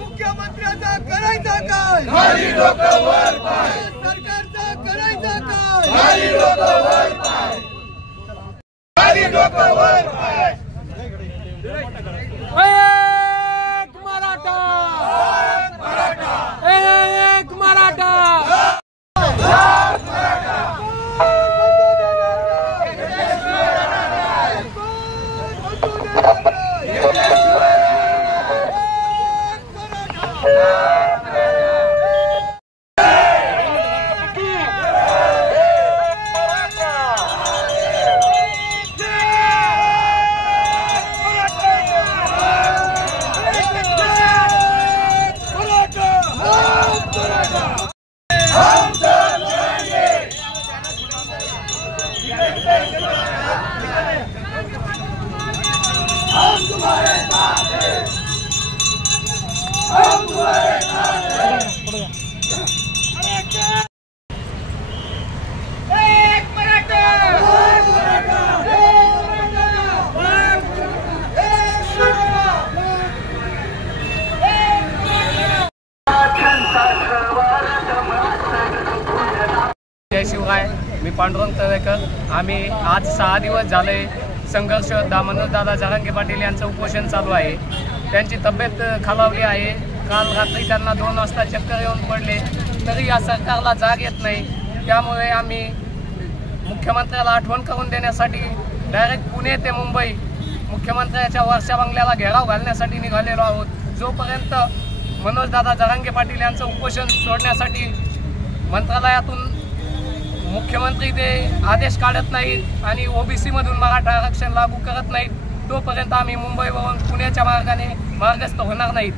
मुख्यमंत्र्याचा करायचा काय? सरकारचा करायचा काय? एक मराठा, एक मराठा। जय शिवराय। मी पांडुरंग तळेकर। आम्ही आज 6 दिवस झाले संघर्ष मनोज दादा जरांगे पाटील यांचं उपोषण चालू आहे। त्यांची तब्येत खालावली आहे। काल रात्री त्यांना 2 वाजता चक्कर येऊन पडले, तरी या सरकारला जाग येत नाही। त्यामुळे आम्ही मुख्यमंत्र्याला आठवण करून देण्यासाठी डायरेक्ट पुणे ते मुंबई मुख्यमंत्र्याच्या वर्षा बंगल्याला घेराव घालण्यासाठी निघालेलो आहोत। जोपर्यंत मनोज दादा जरांगे पाटील यांचं उपोषण सोडण्यासाठी मंत्रालयातून मुख्यमंत्री ते आदेश काढत नाहीत आणि ओबीसी मधून मराठा आरक्षण लागू करत नाहीत, तोपर्यंत आम्ही मुंबईवरून पुण्याच्या मार्गाने मार्गस्थ होणार नाहीत।